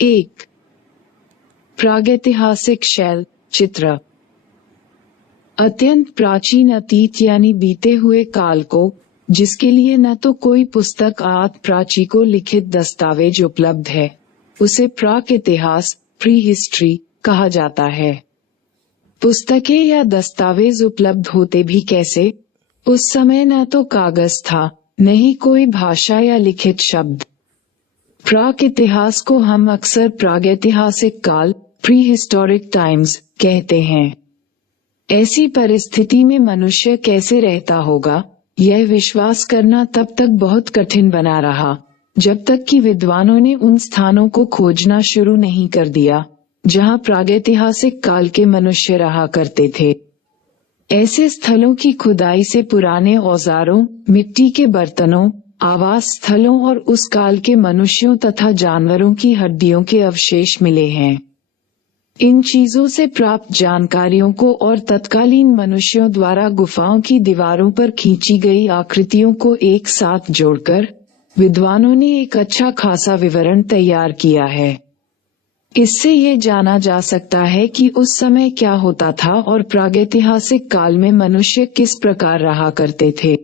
एक प्रागैतिहासिक शैल चित्र। अत्यंत प्राचीन अतीत यानी बीते हुए काल को, जिसके लिए न तो कोई पुस्तक आदि प्राचीको लिखित दस्तावेज उपलब्ध है, उसे प्राक इतिहास प्री हिस्ट्री कहा जाता है। पुस्तकें या दस्तावेज उपलब्ध होते भी कैसे? उस समय न तो कागज था, न ही कोई भाषा या लिखित शब्द। प्राक इतिहास को हम अक्सर प्रागैतिहासिक काल प्री हिस्टोरिक टाइम्स कहते हैं। ऐसी परिस्थिति में मनुष्य कैसे रहता होगा, यह विश्वास करना तब तक बहुत कठिन बना रहा, जब तक कि विद्वानों ने उन स्थानों को खोजना शुरू नहीं कर दिया, जहां प्रागैतिहासिक काल के मनुष्य रहा करते थे। ऐसे स्थलों की खुदाई से पुराने औजारों, मिट्टी के बर्तनों, आवास स्थलों और उस काल के मनुष्यों तथा जानवरों की हड्डियों के अवशेष मिले हैं। इन चीजों से प्राप्त जानकारियों को और तत्कालीन मनुष्यों द्वारा गुफाओं की दीवारों पर खींची गई आकृतियों को एक साथ जोड़कर विद्वानों ने एक अच्छा खासा विवरण तैयार किया है। इससे ये जाना जा सकता है कि उस समय क्या होता था और प्रागैतिहासिक काल में मनुष्य किस प्रकार रहा करते थे।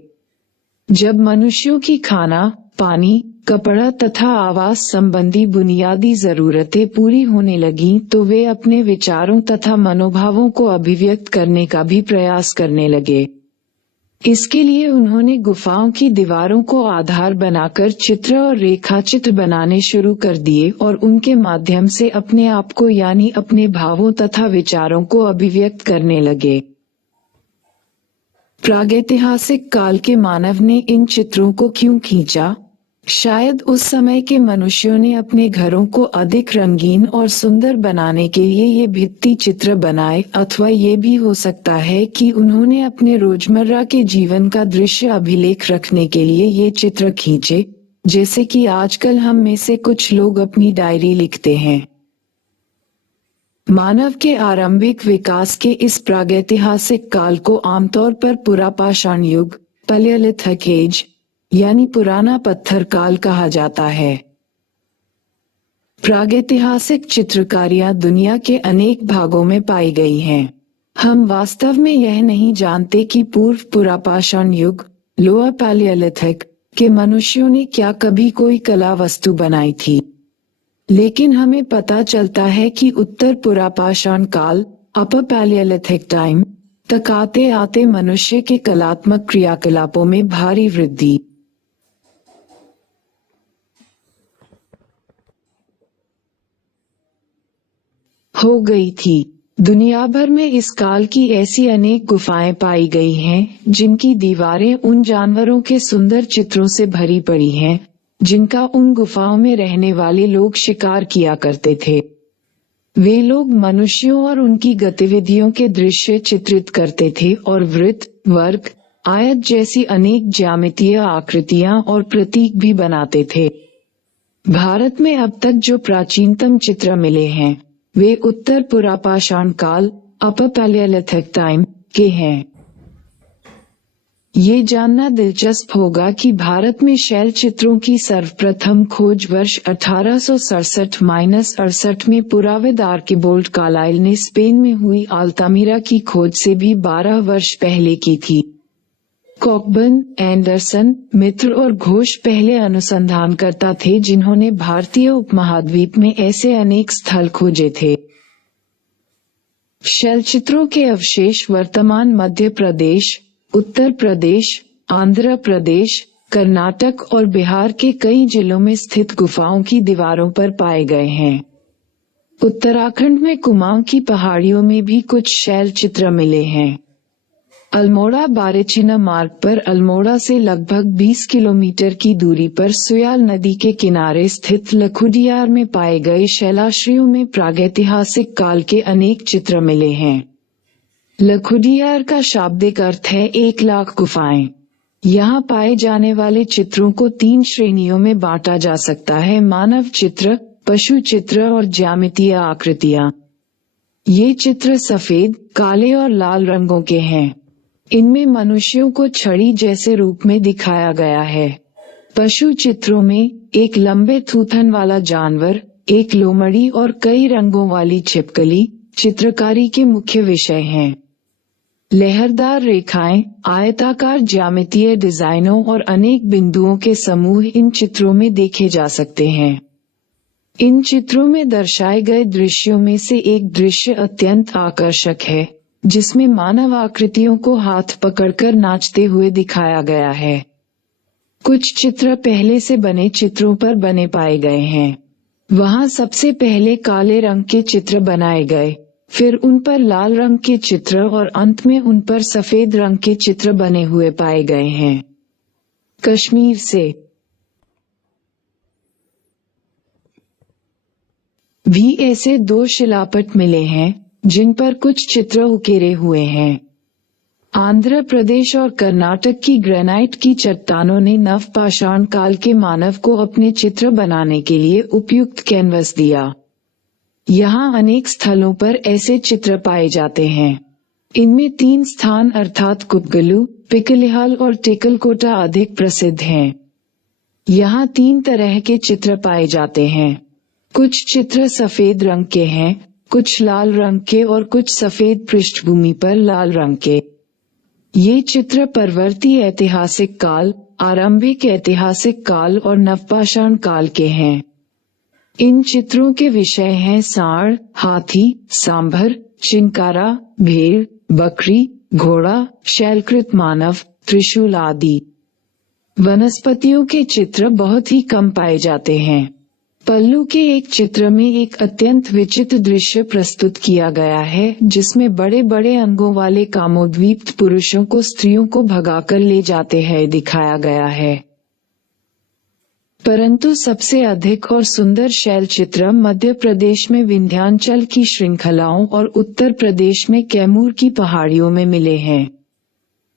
जब मनुष्यों की खाना, पानी, कपड़ा तथा आवास संबंधी बुनियादी जरूरतें पूरी होने लगीं तो वे अपने विचारों तथा मनोभावों को अभिव्यक्त करने का भी प्रयास करने लगे। इसके लिए उन्होंने गुफाओं की दीवारों को आधार बनाकर चित्र और रेखाचित्र बनाने शुरू कर दिए और उनके माध्यम से अपने आप को यानी अपने भावों तथा विचारों को अभिव्यक्त करने लगे। प्रागैतिहासिक काल के मानव ने इन चित्रों को क्यों खींचा? शायद उस समय के मनुष्यों ने अपने घरों को अधिक रंगीन और सुंदर बनाने के लिए ये भित्ति चित्र बनाए, अथवा ये भी हो सकता है कि उन्होंने अपने रोजमर्रा के जीवन का दृश्य अभिलेख रखने के लिए ये चित्र खींचे, जैसे कि आजकल हम में से कुछ लोग अपनी डायरी लिखते हैं। मानव के आरंभिक विकास के इस प्रागैतिहासिक काल को आमतौर पर पुरापाषाण युग, पैलियोलिथिक एज यानी पुराना पत्थर काल कहा जाता है। प्रागैतिहासिक चित्रकारियां दुनिया के अनेक भागों में पाई गई हैं। हम वास्तव में यह नहीं जानते कि पूर्व पुरापाषाण युग, लोअर पैलियोलिथिक के मनुष्यों ने क्या कभी कोई कला वस्तु बनाई थी, लेकिन हमें पता चलता है कि उत्तर पुरापाषाण काल, अपर पैलियोलिथिक टाइम तक आते आते मनुष्य के कलात्मक क्रियाकलापों में भारी वृद्धि हो गई थी। दुनिया भर में इस काल की ऐसी अनेक गुफाएं पाई गई हैं, जिनकी दीवारें उन जानवरों के सुंदर चित्रों से भरी पड़ी हैं, जिनका उन गुफाओं में रहने वाले लोग शिकार किया करते थे। वे लोग मनुष्यों और उनकी गतिविधियों के दृश्य चित्रित करते थे और वृत्त, वर्ग, आयत जैसी अनेक ज्यामितीय आकृतियां और प्रतीक भी बनाते थे। भारत में अब तक जो प्राचीनतम चित्र मिले हैं, वे उत्तर पुरापाषाण काल, अपर पैलियोलिथिक टाइम के हैं। ये जानना दिलचस्प होगा कि भारत में शैल चित्रों की सर्वप्रथम खोज वर्ष 1867-68 में पुराविद आर्किबोल्ड कार्लाइल ने स्पेन में हुई अल्तामिरा की खोज से भी 12 वर्ष पहले की थी। कॉकबर्न, एंडरसन, मित्र और घोष पहले अनुसंधानकर्ता थे जिन्होंने भारतीय उपमहाद्वीप में ऐसे अनेक स्थल खोजे थे। शैलचित्रों के अवशेष वर्तमान मध्य प्रदेश, उत्तर प्रदेश, आंध्र प्रदेश, कर्नाटक और बिहार के कई जिलों में स्थित गुफाओं की दीवारों पर पाए गए हैं। उत्तराखंड में कुमाऊं की पहाड़ियों में भी कुछ शैल चित्र मिले हैं। अल्मोड़ा बारेचिना मार्ग पर अल्मोड़ा से लगभग 20 किलोमीटर की दूरी पर सुयाल नदी के किनारे स्थित लखुडियार में पाए गए शैलाश्रयों में प्रागैतिहासिक काल के अनेक चित्र मिले हैं। लखुडियार का शाब्दिक अर्थ है 1 लाख गुफाएं। यहाँ पाए जाने वाले चित्रों को 3 श्रेणियों में बांटा जा सकता है: मानव चित्र, पशु चित्र और ज्यामितीय आकृतियां। ये चित्र सफेद, काले और लाल रंगों के हैं। इनमें मनुष्यों को छड़ी जैसे रूप में दिखाया गया है। पशु चित्रों में एक लंबे थूथन वाला जानवर, एक लोमड़ी और कई रंगों वाली छिपकली चित्रकारी के मुख्य विषय हैं। लहरदार रेखाएं, आयताकार ज्यामितीय डिजाइनों और अनेक बिंदुओं के समूह इन चित्रों में देखे जा सकते हैं। इन चित्रों में दर्शाए गए दृश्यों में से एक दृश्य अत्यंत आकर्षक है, जिसमें मानव आकृतियों को हाथ पकड़कर नाचते हुए दिखाया गया है। कुछ चित्र पहले से बने चित्रों पर बने पाए गए हैं। वहां सबसे पहले काले रंग के चित्र बनाए गए, फिर उन पर लाल रंग के चित्र और अंत में उन पर सफेद रंग के चित्र बने हुए पाए गए हैं। कश्मीर से भी ऐसे 2 शिलापट मिले हैं जिन पर कुछ चित्र उकेरे हुए हैं। आंध्र प्रदेश और कर्नाटक की ग्रेनाइट की चट्टानों ने नवपाषाण काल के मानव को अपने चित्र बनाने के लिए उपयुक्त कैनवस दिया। यहाँ अनेक स्थलों पर ऐसे चित्र पाए जाते हैं। इनमें 3 स्थान अर्थात कुप्पगलु, पिकलिहाल और टेकलकोटा अधिक प्रसिद्ध हैं। यहाँ 3 तरह के चित्र पाए जाते हैं। कुछ चित्र सफेद रंग के हैं, कुछ लाल रंग के और कुछ सफेद पृष्ठभूमि पर लाल रंग के। ये चित्र परवर्ती ऐतिहासिक काल, आरंभिक ऐतिहासिक काल और नवपाषाण काल के हैं। इन चित्रों के विषय हैं सांड, हाथी, सांभर, चिंकारा, भेड़, बकरी, घोड़ा, शैलकृत मानव, त्रिशूल आदि। वनस्पतियों के चित्र बहुत ही कम पाए जाते हैं। पल्लू के एक चित्र में एक अत्यंत विचित्र दृश्य प्रस्तुत किया गया है, जिसमें बड़े बड़े अंगों वाले कामोद्दीप्त पुरुषों को स्त्रियों को भगाकर ले जाते हैं दिखाया गया है। परंतु सबसे अधिक और सुंदर शैल चित्र मध्य प्रदेश में विंध्याचल की श्रृंखलाओं और उत्तर प्रदेश में कैमूर की पहाड़ियों में मिले हैं।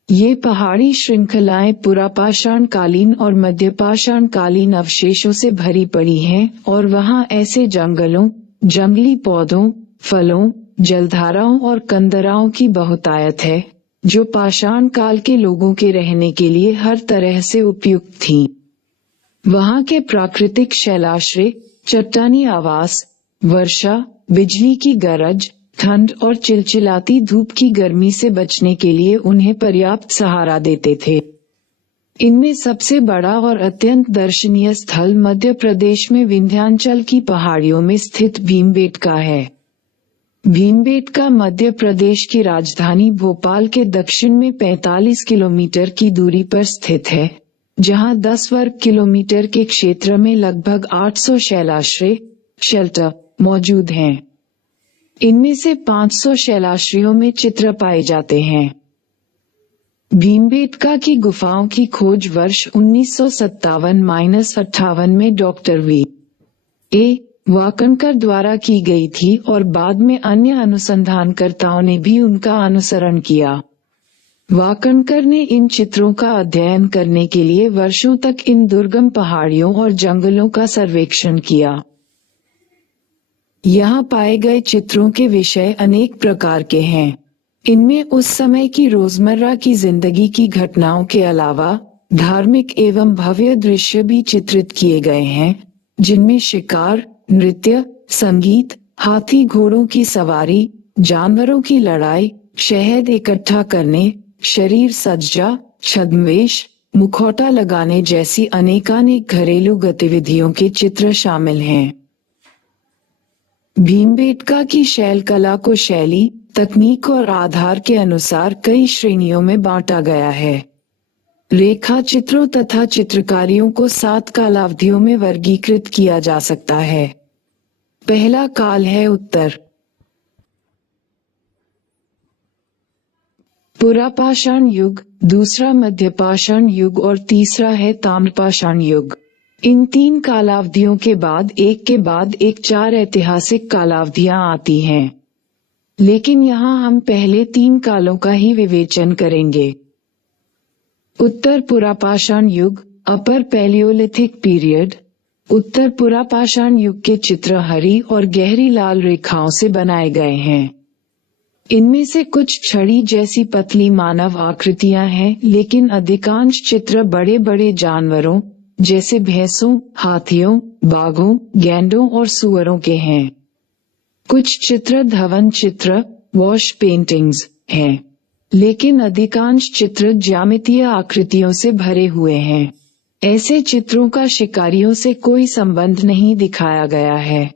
ये पहाड़ी श्रृंखलाएं पुरापाषाण कालीन और मध्यपाषाण कालीन अवशेषों से भरी पड़ी हैं और वहाँ ऐसे जंगलों, जंगली पौधों, फलों, जलधाराओं और कंदराओं की बहुतायत है, जो पाषाण काल के लोगों के रहने के लिए हर तरह से उपयुक्त थीं। वहाँ के प्राकृतिक शैलाश्रय, चट्टानी आवास, वर्षा, बिजली की गरज, ठंड और चिलचिलाती धूप की गर्मी से बचने के लिए उन्हें पर्याप्त सहारा देते थे। इनमें सबसे बड़ा और अत्यंत दर्शनीय स्थल मध्य प्रदेश में विंध्याचल की पहाड़ियों में स्थित भीमबेटका है। भीमबेटका मध्य प्रदेश की राजधानी भोपाल के दक्षिण में 45 किलोमीटर की दूरी पर स्थित है, जहां 10 वर्ग किलोमीटर के क्षेत्र में लगभग 800 शैलाश्रय शेल्टर मौजूद हैं। इनमें से 500 शैलाश्रयों में चित्र पाए जाते हैं। भीमबेटका की गुफाओं की खोज वर्ष 1957-58 में डॉक्टर V.A. वाकणकर द्वारा की गई थी और बाद में अन्य अनुसंधानकर्ताओं ने भी उनका अनुसरण किया। वाकणकर ने इन चित्रों का अध्ययन करने के लिए वर्षों तक इन दुर्गम पहाड़ियों और जंगलों का सर्वेक्षण किया। यहाँ पाए गए चित्रों के विषय अनेक प्रकार के हैं। इनमें उस समय की रोजमर्रा की जिंदगी की घटनाओं के अलावा धार्मिक एवं भव्य दृश्य भी चित्रित किए गए हैं, जिनमें शिकार, नृत्य, संगीत, हाथी घोड़ों की सवारी, जानवरों की लड़ाई, शहद इकट्ठा करने, शरीर सज्जा, छद्मवेश, मुखौटा लगाने जैसी अनेकानेक घरेलू गतिविधियों के चित्र शामिल हैं। भीमबेटका की शैल कला को शैली, तकनीक और आधार के अनुसार कई श्रेणियों में बांटा गया है। रेखा चित्रों तथा चित्रकारियों को 7 कालावधियों में वर्गीकृत किया जा सकता है। पहला काल है उत्तर पुरापाषाण युग, दूसरा मध्यपाषाण युग और तीसरा है ताम्रपाषाण युग। इन 3 कालावधियों के बाद एक 4 ऐतिहासिक कालावधियां आती हैं, लेकिन यहाँ हम पहले 3 कालों का ही विवेचन करेंगे। उत्तर पुरापाषाण युग, अपर पैलियोलिथिक पीरियड। उत्तर पुरापाषाण युग के चित्र हरी और गहरी लाल रेखाओं से बनाए गए हैं। इनमें से कुछ छड़ी जैसी पतली मानव आकृतियां हैं, लेकिन अधिकांश चित्र बड़े बड़े जानवरों, जैसे भैंसों, हाथियों, बाघों, गैंडों और सुअरों के हैं। कुछ चित्र धवन चित्र, वॉश पेंटिंग्स हैं, लेकिन अधिकांश चित्र ज्यामितीय आकृतियों से भरे हुए हैं। ऐसे चित्रों का शिकारियों से कोई संबंध नहीं दिखाया गया है।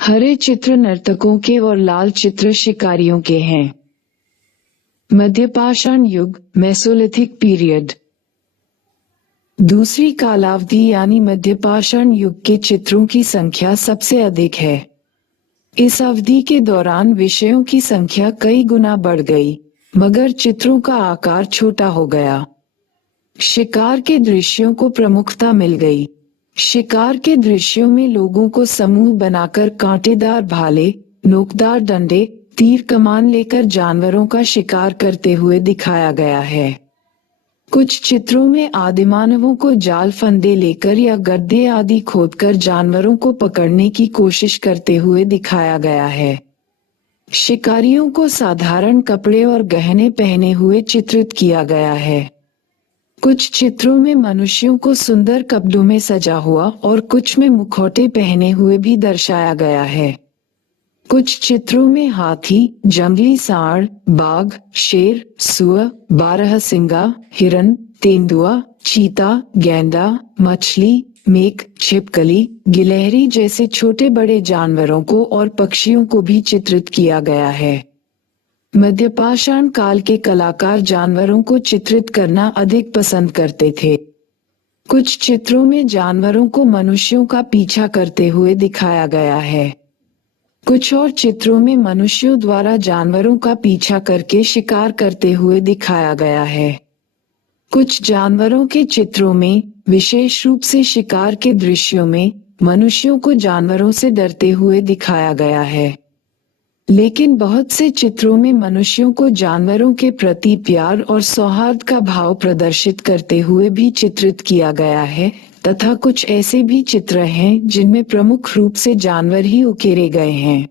हरे चित्र नर्तकों के और लाल चित्र शिकारियों के हैं। मध्यपाषाण युग, मेसोलिथिक पीरियड। दूसरी कालावधि यानी मध्यपाषाण युग के चित्रों की संख्या सबसे अधिक है। इस अवधि के दौरान विषयों की संख्या कई गुना बढ़ गई, मगर चित्रों का आकार छोटा हो गया। शिकार के दृश्यों को प्रमुखता मिल गई। शिकार के दृश्यों में लोगों को समूह बनाकर कांटेदार भाले, नोकदार डंडे, तीर कमान लेकर जानवरों का शिकार करते हुए दिखाया गया है। कुछ चित्रों में आदिमानवों को जाल फंदे लेकर या गड्ढे आदि खोदकर जानवरों को पकड़ने की कोशिश करते हुए दिखाया गया है। शिकारियों को साधारण कपड़े और गहने पहने हुए चित्रित किया गया है। कुछ चित्रों में मनुष्यों को सुंदर कपड़ों में सजा हुआ और कुछ में मुखौटे पहने हुए भी दर्शाया गया है। कुछ चित्रों में हाथी, जंगली सांड, बाघ, शेर, सुअर, बारहसिंगा, हिरन, तेंदुआ, चीता, गैंडा, मछली, मेघ, छिपकली, गिलहरी जैसे छोटे बड़े जानवरों को और पक्षियों को भी चित्रित किया गया है। मध्यपाषाण काल के कलाकार जानवरों को चित्रित करना अधिक पसंद करते थे। कुछ चित्रों में जानवरों को मनुष्यों का पीछा करते हुए दिखाया गया है। कुछ और चित्रों में मनुष्यों द्वारा जानवरों का पीछा करके शिकार करते हुए दिखाया गया है। कुछ जानवरों के चित्रों में, विशेष रूप से शिकार के दृश्यों में, मनुष्यों को जानवरों से डरते हुए दिखाया गया है। लेकिन बहुत से चित्रों में मनुष्यों को जानवरों के प्रति प्यार और सौहार्द का भाव प्रदर्शित करते हुए भी चित्रित किया गया है, तथा कुछ ऐसे भी चित्र हैं जिनमें प्रमुख रूप से जानवर ही उकेरे गए हैं।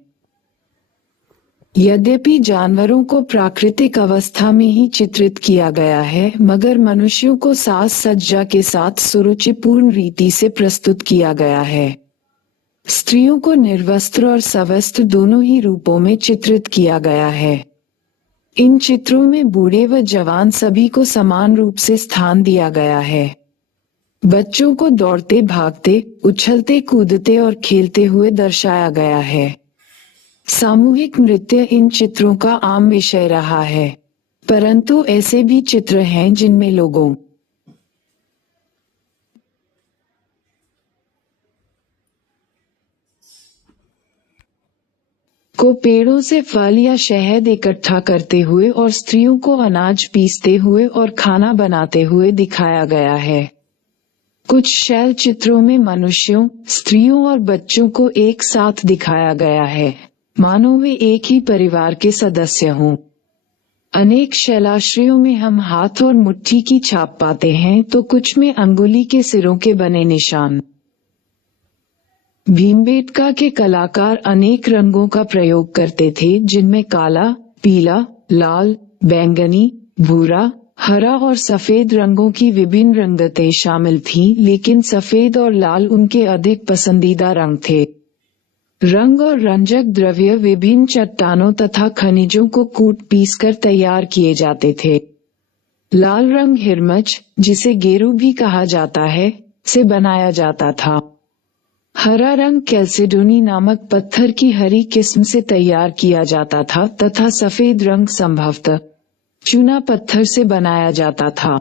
यद्यपि जानवरों को प्राकृतिक अवस्था में ही चित्रित किया गया है, मगर मनुष्यों को साज सज्जा के साथ सुरुचिपूर्ण रीति से प्रस्तुत किया गया है। स्त्रियों को निर्वस्त्र और सवस्त्र दोनों ही रूपों में चित्रित किया गया है। इन चित्रों में बूढ़े व जवान सभी को समान रूप से स्थान दिया गया है। बच्चों को दौड़ते, भागते, उछलते, कूदते और खेलते हुए दर्शाया गया है। सामूहिक नृत्य इन चित्रों का आम विषय रहा है, परंतु ऐसे भी चित्र हैं जिनमें लोगों को पेड़ों से फल या शहद इकट्ठा करते हुए और स्त्रियों को अनाज पीसते हुए और खाना बनाते हुए दिखाया गया है। कुछ शैल चित्रों में मनुष्यों, स्त्रियों और बच्चों को एक साथ दिखाया गया है, मानो वे एक ही परिवार के सदस्य हों। अनेक शैलाश्रयों में हम हाथ और मुट्ठी की छाप पाते हैं, तो कुछ में अंगुली के सिरों के बने निशान। भीमबेटका के कलाकार अनेक रंगों का प्रयोग करते थे, जिनमें काला, पीला, लाल, बैंगनी, भूरा, हरा और सफेद रंगों की विभिन्न रंगतें शामिल थीं, लेकिन सफेद और लाल उनके अधिक पसंदीदा रंग थे। रंग और रंजक द्रव्य विभिन्न चट्टानों तथा खनिजों को कूट पीसकर तैयार किए जाते थे। लाल रंग हिरमच, जिसे गेरू भी कहा जाता है, से बनाया जाता था। हरा रंग कैल्सिडोनी नामक पत्थर की हरी किस्म से तैयार किया जाता था तथा सफेद रंग संभवतः चूना पत्थर से बनाया जाता था।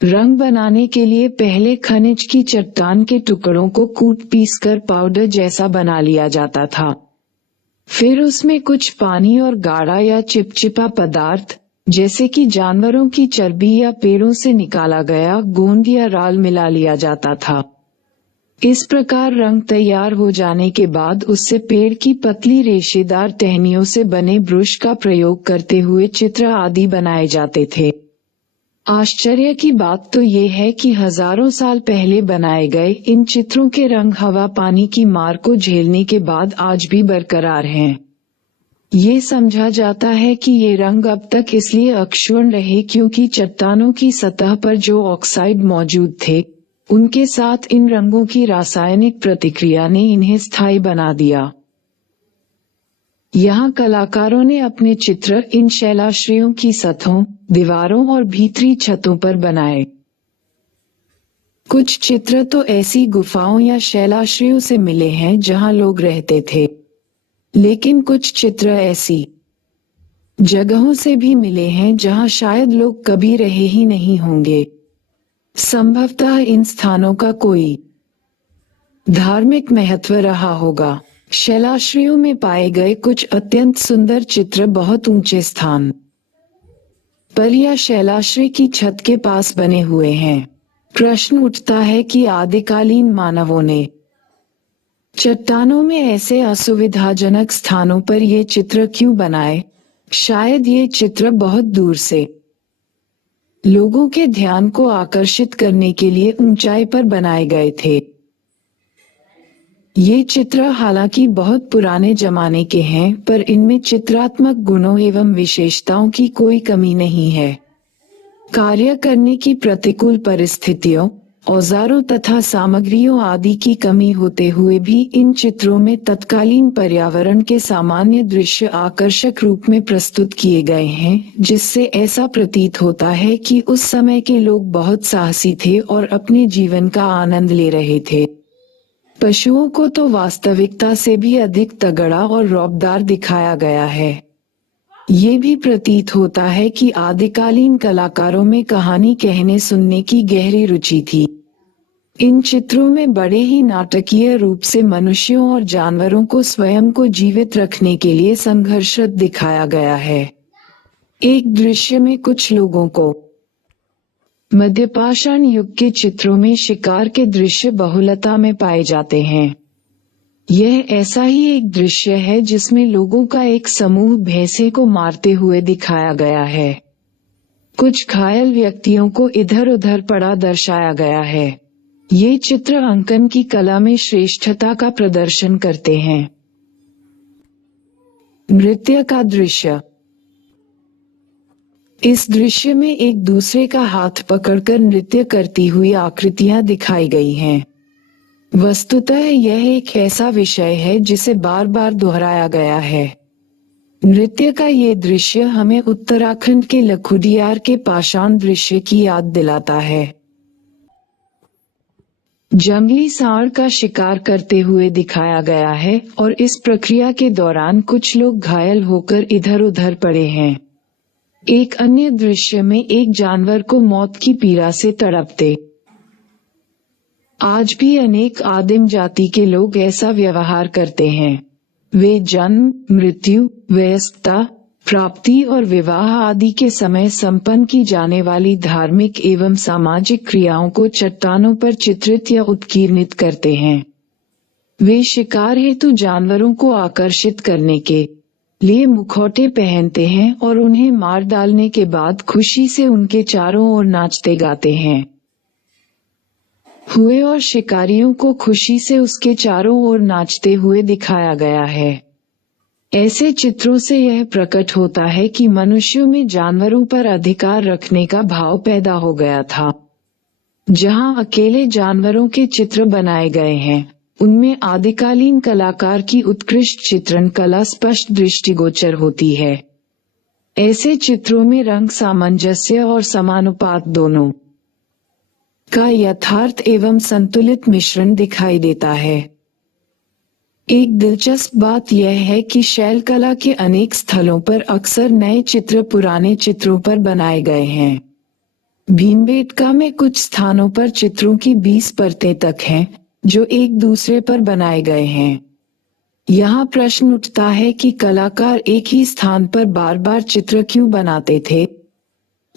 रंग बनाने के लिए पहले खनिज की चट्टान के टुकड़ों को कूट पीसकर पाउडर जैसा बना लिया जाता था। फिर उसमें कुछ पानी और गाढ़ा या चिपचिपा पदार्थ, जैसे कि जानवरों की चर्बी या पेड़ों से निकाला गया गोंद या राल मिला लिया जाता था। इस प्रकार रंग तैयार हो जाने के बाद उससे पेड़ की पतली रेशेदार टहनियों से बने ब्रश का प्रयोग करते हुए चित्र आदि बनाए जाते थे। आश्चर्य की बात तो ये है कि हजारों साल पहले बनाए गए इन चित्रों के रंग हवा पानी की मार को झेलने के बाद आज भी बरकरार हैं। ये समझा जाता है कि ये रंग अब तक इसलिए अक्षुण्ण रहे क्योंकि चट्टानों की सतह पर जो ऑक्साइड मौजूद थे, उनके साथ इन रंगों की रासायनिक प्रतिक्रिया ने इन्हें स्थायी बना दिया। यहाँ कलाकारों ने अपने चित्र इन शैलाश्रयों की सतहों, दीवारों और भीतरी छतों पर बनाए। कुछ चित्र तो ऐसी गुफाओं या शैलाश्रयों से मिले हैं जहाँ लोग रहते थे, लेकिन कुछ चित्र ऐसी जगहों से भी मिले हैं जहाँ शायद लोग कभी रहे ही नहीं होंगे। संभवतः इन स्थानों का कोई धार्मिक महत्व रहा होगा। शैलाश्रयों में पाए गए कुछ अत्यंत सुंदर चित्र बहुत ऊंचे स्थान पर या शैलाश्रय की छत के पास बने हुए हैं। प्रश्न उठता है कि आदिकालीन मानवों ने चट्टानों में ऐसे असुविधाजनक स्थानों पर ये चित्र क्यों बनाए? शायद ये चित्र बहुत दूर से लोगों के ध्यान को आकर्षित करने के लिए ऊंचाई पर बनाए गए थे। ये चित्र हालांकि बहुत पुराने जमाने के हैं, पर इनमें चित्रात्मक गुणों एवं विशेषताओं की कोई कमी नहीं है। कार्य करने की प्रतिकूल परिस्थितियों, औजारों तथा सामग्रियों आदि की कमी होते हुए भी इन चित्रों में तत्कालीन पर्यावरण के सामान्य दृश्य आकर्षक रूप में प्रस्तुत किए गए हैं, जिससे ऐसा प्रतीत होता है कि उस समय के लोग बहुत साहसी थे और अपने जीवन का आनंद ले रहे थे। पशुओं को तो वास्तविकता से भी अधिक तगड़ा और रौबदार दिखाया गया है। ये भी प्रतीत होता है कि आदिकालीन कलाकारों में कहानी कहने सुनने की गहरी रुचि थी। इन चित्रों में बड़े ही नाटकीय रूप से मनुष्यों और जानवरों को स्वयं को जीवित रखने के लिए संघर्षरत दिखाया गया है। एक दृश्य में कुछ लोगों को मध्यपाषाण युग के चित्रों में शिकार के दृश्य बहुलता में पाए जाते हैं। यह ऐसा ही एक दृश्य है जिसमें लोगों का एक समूह भैंसे को मारते हुए दिखाया गया है। कुछ घायल व्यक्तियों को इधर-उधर पड़ा दर्शाया गया है। ये चित्र अंकन की कला में श्रेष्ठता का प्रदर्शन करते हैं। नृत्य का दृश्य। इस दृश्य में एक दूसरे का हाथ पकड़कर नृत्य करती हुई आकृतियां दिखाई गई हैं। वस्तुतः यह एक ऐसा विषय है जिसे बार बार दोहराया गया है। नृत्य का ये दृश्य हमें उत्तराखंड के लखुडियार के पाषाण दृश्य की याद दिलाता है। जंगली सांड का शिकार करते हुए दिखाया गया है और इस प्रक्रिया के दौरान कुछ लोग घायल होकर इधर-उधर पड़े हैं। एक अन्य दृश्य में एक जानवर को मौत की पीड़ा से तड़पते। आज भी अनेक आदिम जाति के लोग ऐसा व्यवहार करते हैं। वे जन्म, मृत्यु, वयस्कता, प्राप्ति और विवाह आदि के समय संपन्न की जाने वाली धार्मिक एवं सामाजिक क्रियाओं को चट्टानों पर चित्रित या उत्कीर्णित करते हैं। वे शिकार हेतु जानवरों को आकर्षित करने के लिए मुखौटे पहनते हैं और उन्हें मार डालने के बाद खुशी से उनके चारों ओर नाचते गाते हैं। हुए और शिकारियों को खुशी से उसके चारों ओर नाचते हुए दिखाया गया है। ऐसे चित्रों से यह प्रकट होता है कि मनुष्यों में जानवरों पर अधिकार रखने का भाव पैदा हो गया था। जहां अकेले जानवरों के चित्र बनाए गए हैं, उनमें आदिकालीन कलाकार की उत्कृष्ट चित्रण कला स्पष्ट दृष्टिगोचर होती है। ऐसे चित्रों में रंग सामंजस्य और समानुपात दोनों का यथार्थ एवं संतुलित मिश्रण दिखाई देता है। एक दिलचस्प बात यह है कि शैलकला के अनेक स्थलों पर अक्सर नए चित्र पुराने चित्रों पर बनाए गए हैं। भीमबेटका में कुछ स्थानों पर चित्रों की 20 परतें तक हैं, जो एक दूसरे पर बनाए गए हैं। यहाँ प्रश्न उठता है कि कलाकार एक ही स्थान पर बार बार चित्र क्यों बनाते थे?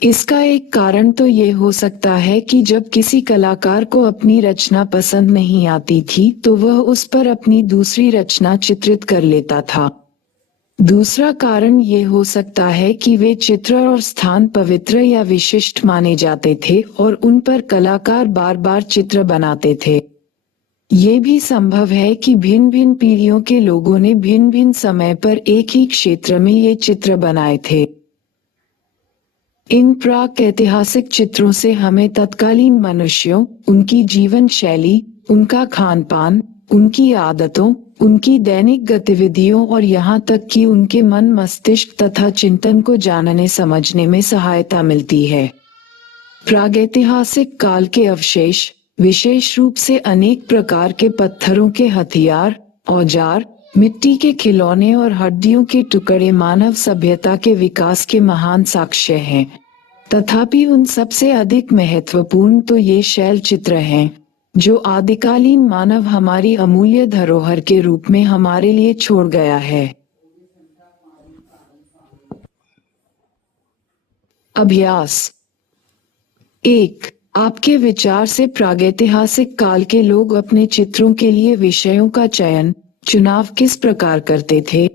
इसका एक कारण तो ये हो सकता है कि जब किसी कलाकार को अपनी रचना पसंद नहीं आती थी तो वह उस पर अपनी दूसरी रचना चित्रित कर लेता था। दूसरा कारण ये हो सकता है कि वे चित्र और स्थान पवित्र या विशिष्ट माने जाते थे और उन पर कलाकार बार बार चित्र बनाते थे। ये भी संभव है कि भिन्न भिन्न पीढ़ियों के लोगों ने भिन्न भिन्न समय पर एक ही क्षेत्र में ये चित्र बनाए थे। इन प्राक-ऐतिहासिक चित्रों से हमें तत्कालीन मनुष्यों, उनकी जीवन शैली, उनका खान-पान, उनकी आदतों, उनकी दैनिक गतिविधियों और यहाँ तक कि उनके मन मस्तिष्क तथा चिंतन को जानने समझने में सहायता मिलती है। प्रागैतिहासिक काल के अवशेष, विशेष रूप से अनेक प्रकार के पत्थरों के हथियार, औजार, मिट्टी के खिलौने और हड्डियों के टुकड़े मानव सभ्यता के विकास के महान साक्ष्य हैं। तथापि उन सबसे अधिक महत्वपूर्ण तो ये शैल चित्र हैं, जो आदिकालीन मानव हमारी अमूल्य धरोहर के रूप में हमारे लिए छोड़ गया है। अभ्यास 1. आपके विचार से प्रागैतिहासिक काल के लोग अपने चित्रों के लिए विषयों का चुनाव किस प्रकार करते थे?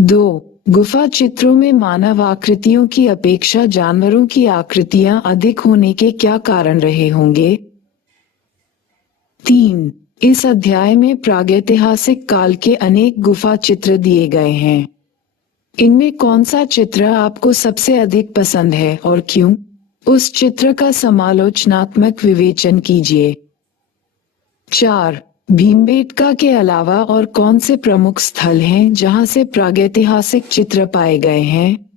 2. गुफा चित्रों में मानव आकृतियों की अपेक्षा जानवरों की आकृतियां अधिक होने के क्या कारण रहे होंगे? 3. इस अध्याय में प्रागैतिहासिक काल के अनेक गुफा चित्र दिए गए हैं। इनमें कौन सा चित्र आपको सबसे अधिक पसंद है और क्यों? उस चित्र का समालोचनात्मक विवेचन कीजिए। 4. भीमबेटका के अलावा और कौन से प्रमुख स्थल हैं जहां से प्रागैतिहासिक चित्र पाए गए हैं?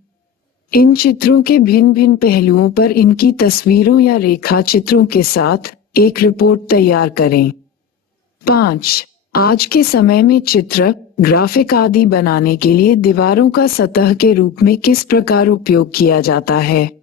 इन चित्रों के भिन्न भिन्न पहलुओं पर इनकी तस्वीरों या रेखा चित्रों के साथ एक रिपोर्ट तैयार करें। 5. आज के समय में चित्र, ग्राफिक आदि बनाने के लिए दीवारों का सतह के रूप में किस प्रकार उपयोग किया जाता है?